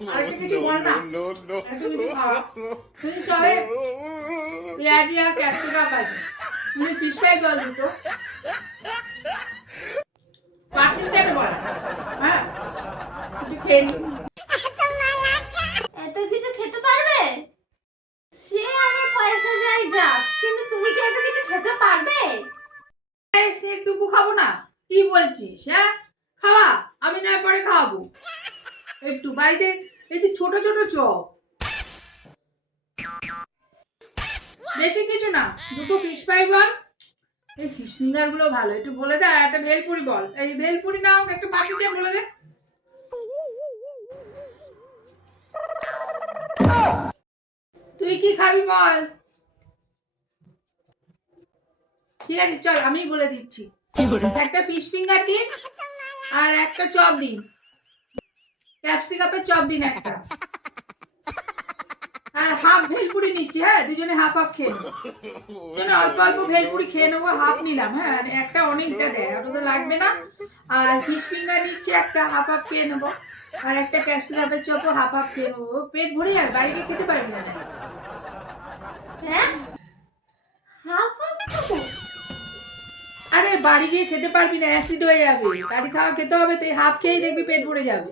আর কিছু বল না। তুমি সবে পেঁয়াজি আর ক্যাপসিকাম পাইছো। তুমি ফিশ ফ্রাই জল দিতো পাঠিয়ে দেবে বল। হ্যাঁ তুমি খেয়ে নি। এত কিছু খেতে পারবে? সে আমি পয়সা যাই যাক, কিন্তু তুমি কি এত কিছু খেতে পারবে? একটুকু খাবো না? কি বলছিস? হ্যাঁ খাওয়া, আমি না পরে খাওয়াবো। একটু বাড়িতে এই যে ছোট ছোট চপ, বেশি কিছু না, দুটো ফিশ ফ্রাই বল। এই ফিশ ফিঙ্গার গুলো ভালো, একটু বলে দে। আর একটা ভেলপুরি বল। এই ভেলপুরি নাও, একটা পাপড়ি চাট বলে দে। তুই কি খাবি বল? ঠিক আছে চল, আমিই বলে দিচ্ছি। একটা ফিশ ফিঙ্গার দিন, আর একটা চপ দিন, ক্যাপসিকামের চপ দিন একটা, আর হাফ ভেলপুরি নিচ্ছি। হ্যাঁ দুজনে হাফ হাফ খেয়ে নেবো। অল্প অল্প ভেলপুরি খেয়ে নেবো, হাফ নিলাম। হ্যাঁ একটা অনেকটা দেয়, ওটা তো লাগবে না। আর ফিশ ফিঙ্গার নিচ্ছি একটা, হাফ হাফ খেয়ে নেবো। আর একটা ক্যাপসিকামের চপও হাফ হাফ খেয়ে নেবো। পেট ভরে যাবে, বাড়িতে খেতে পারবি না। হ্যাঁ, হাফ হাফ খাবো? আরে বাড়ি গিয়ে খেতে পারবি না, অ্যাসিড হয়ে যাবে। বাড়ি খাওয়া খেতে হবে, তুই হাফ খেয়েই দেখবি পেট ভরে যাবে।